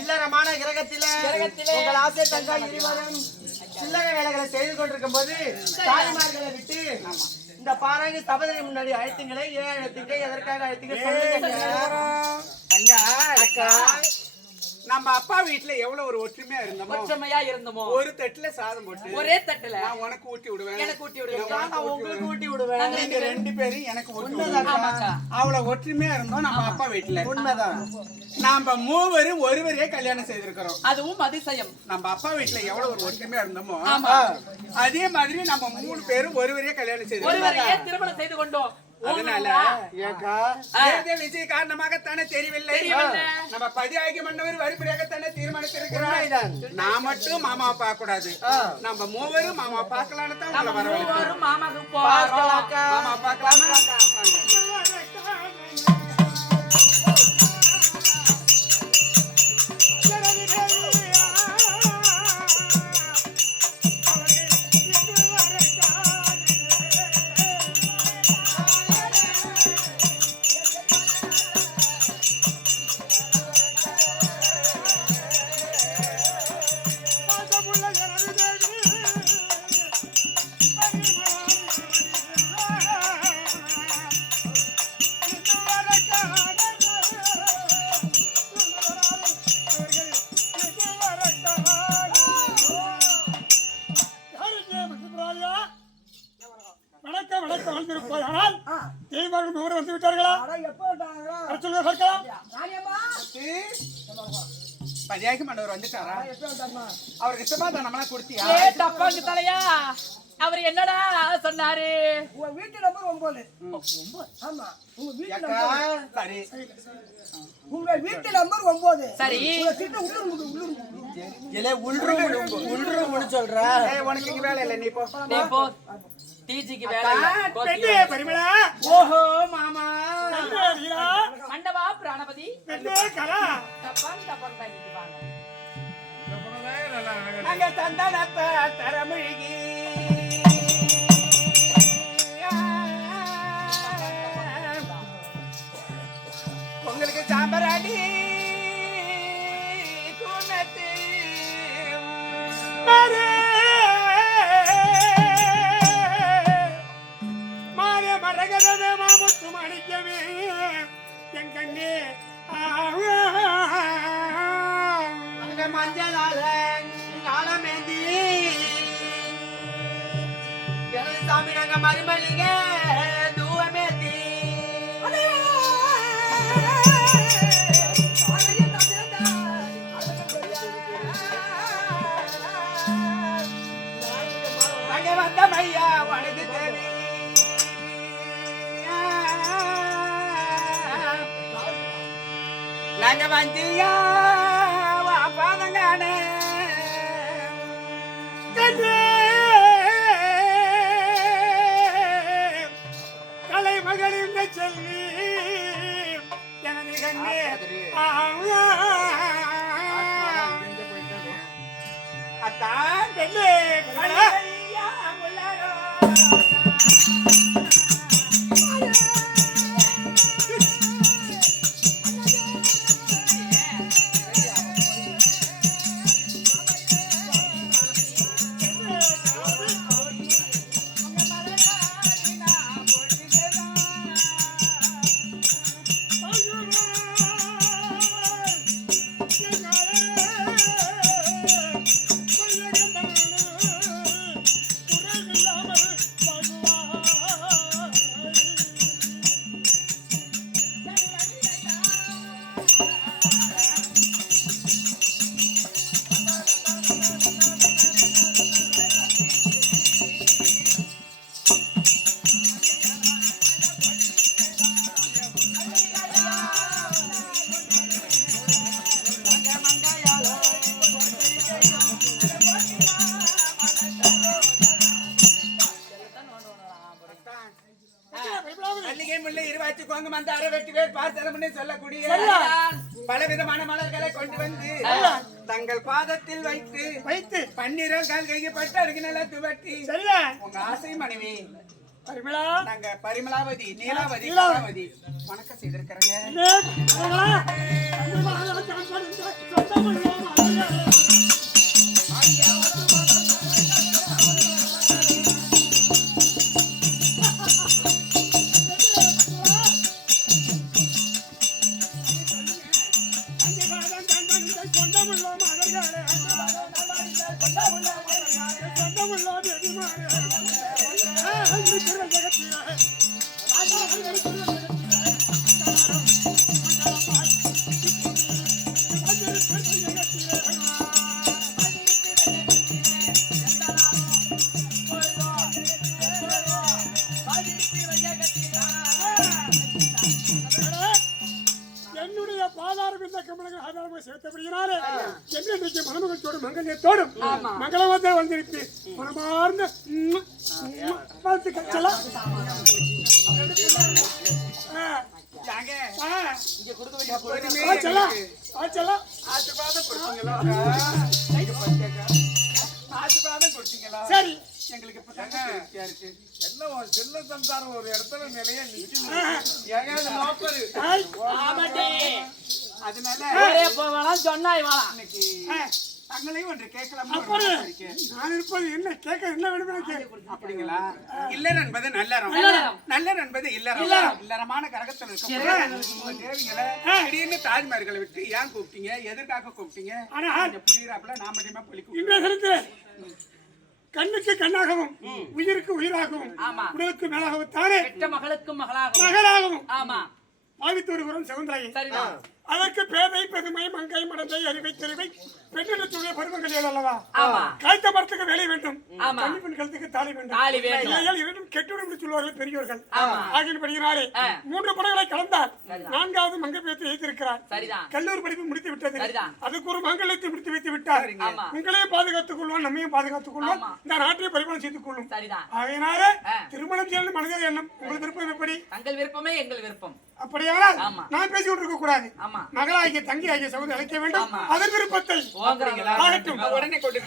இல்லறமான கிரகத்திலே உங்கள் ஆசை தங்காய் இருவரும் சில்லறை வேலைகளை செய்து கொண்டிருக்கும் போது தாய்மார்களை விட்டு இந்த பாராங்கி சபதனை முன்னாடி அழைத்தீங்களே, ஏன் அழைத்தீங்க, எதற்காக அழைத்தீங்க அக்கா? நம்ம அப்பா வீட்டுல எவ்வளவு ஒரு ஒற்றுமையா இருந்தோமோ ஒரு தட்டுல சாதம் போட்டு ஒரே தட்டுல நான் உனக்கு ஊட்டி விடுவேன், எனக்கு ஊட்டி விடுவேன், நான் உங்களுக்கு ஊட்டி விடுவேன், நீங்க ரெண்டு பேரும் எனக்கு ஊட்டி விடுவாங்க. அவ்வளவு ஒற்றுமையா இருந்தோம் நம்ம அப்பா வீட்டுல. உண்மைதான். நாம மூவரும் ஒருவரே கல்யாணம் செய்திருக்கிறோம். அதுவும் அதிசயம். நம்ம அப்பா வீட்டுல எவ்வளவு ஒரு ஒற்றுமையா இருந்தோமோ அதே மாதிரி நம்ம 3 பேரும் ஒருவரே கல்யாணம் செய்திருக்கிறோம், திருமணம் செய்து கொண்டோம். அதனால விஜய் காரணமாகத்தானே தெரியவில்லை, நம்ம பதியாகி மன்னவர் வரிப்படியாகத்தானே தீர்மானித்திருக்கிறோம். நான் மட்டும் மாமாவை பார்க்க கூடாது, நம்ம மூவரும் மாமா பார்க்கலான்னு தான் உங்களை வரவேற்கிறோம். மாமா பார்க்கலாமா? பதியாகி மன்னவர் வந்துட்டாரா? அவருக்கு சமாதானம் கொடுத்தியா? தப்பாங்க தலையா, அவர் என்னடா சொன்னாரு? உங்க வீட்டு நம்பர் 9. ஆமா, உங்க வீட்டு நம்பர் சரி. உங்க வீட்டு நம்பர் 9. சரி. உள்ளூர் சொல்றா. உனக்கு இங்க வேலை இல்ல, நீ போ. டிஜிக்கு வேலை இல்ல. பரிமளா. ஓஹோ மாமா. மண்டபா பிராணபதி. கலா. தப்பான் பண்ணிட்டு வாங்க. அங்க சந்தனத்தை தரமிழகி உங்களுக்கு சாம்பராடி தூணத்து மாறே மரகதமே மாமுத்து மணிக்கவே என் கண்ணே அங்க மஞ்சள் ஆலமேந்தி எனது சாமி நாங்க மருமல்லிங்க தூவமேந்தி அங்க வந்த மையா வணக்கு தேவி நாங்க வந்தியா பாதங்கானே கலை மகளிர் செல்வி எனது கண்ணே அத்தான் பெண்ணே சொல்லக்கூடிய பலவிதமான மலர்களை கொண்டு வந்து தங்கள் பாதத்தில் வைத்து பன்னீரல் கால் கையை பட்டு அருகு நல்லா துவட்டி உங்க ஆசை மனைவி பரிமளா, நாங்க பரிமளாவதி நீலாவதி வணக்கம் செய்திருக்கிறேங்க. காலமாக சேர்த்தபடியினாலே என்றைக்கு மணமகளோடும் மங்கல்யத்தோடும் மங்களமாக வந்திருக்கு மனமார்ந்த பார்த்து கச்சலாம் சரி எங்களுக்கு எல்லாம் செல்ல சம்சாரம் ஒரு இடத்துல நிலையா அதனால சொன்னாய் வாழலாம் இன்னைக்கு தங்களையும் ஒன்று கேட்கலாம் நான் இருப்பது என்ன கேட்க என்ன வேணுமே அப்படிங்களா? இல்லறம் என்பது நல்லறம், நல்லறம் என்பது இல்லறம். இல்லறமான கரகத்தில் இருக்க தேவிகளை திடீர்னு தாய்மார்களை விட்டு ஏன் கூப்பிட்டீங்க? எதற்காக கூப்பிட்டீங்க? புரியுறாப்புல நான் மட்டுமே பழிக்க கண்ணுக்கு கண்ணாகவும் உயிருக்கு உயிராகவும் உடலுக்கு மேலாகவும் தானே மகளுக்கும் மகளாகவும் ஆமா பாவித்து வருகிறோம் சகுந்தரையை. சரிதான். அதற்கு பேதை பெருமை மங்கை மடந்தை அறிவை தெருவை பெண்ணிடத்துடைய பருவங்கள் அல்லவா? ஆமா. காய்த்த மரத்துக்கு வேலை வேண்டும், ஆமா. பெண் கழுத்துக்கு தாலி வேண்டும். இல்லையால் இரண்டும் கெட்டுவிடும் என்று சொல்வார்கள் பெரியோர்கள். ஆகியபடியினாலே 3 படங்களை கலந்தார். 4வது மங்கை பேத்து வைத்திருக்கிறார். கல்லூரி படிப்பு முடித்து விட்டது. அதுக்கு ஒரு மங்கலத்தை முடித்து வைத்து விட்டார். உங்களையும் பாதுகாத்துக் கொள்வான், நம்மையும் பாதுகாத்துக் கொள்வான், இந்த நாட்டையும் பரிமாணம் செய்து கொள்ளும். ஆகையினால திருமணம் செய்யணும் மனதில் எண்ணம். உங்கள் விருப்பம் எப்படி? தங்கள் விருப்பமே எங்கள் விருப்பம். அப்படியானால் நான் பேசி கொண்டிருக்க கூடாது. மகளாகிய தங்கி ஆகிய சகோதரி அழைக்க வேண்டும். அதன் விருப்பத்தை உடனே கொண்டு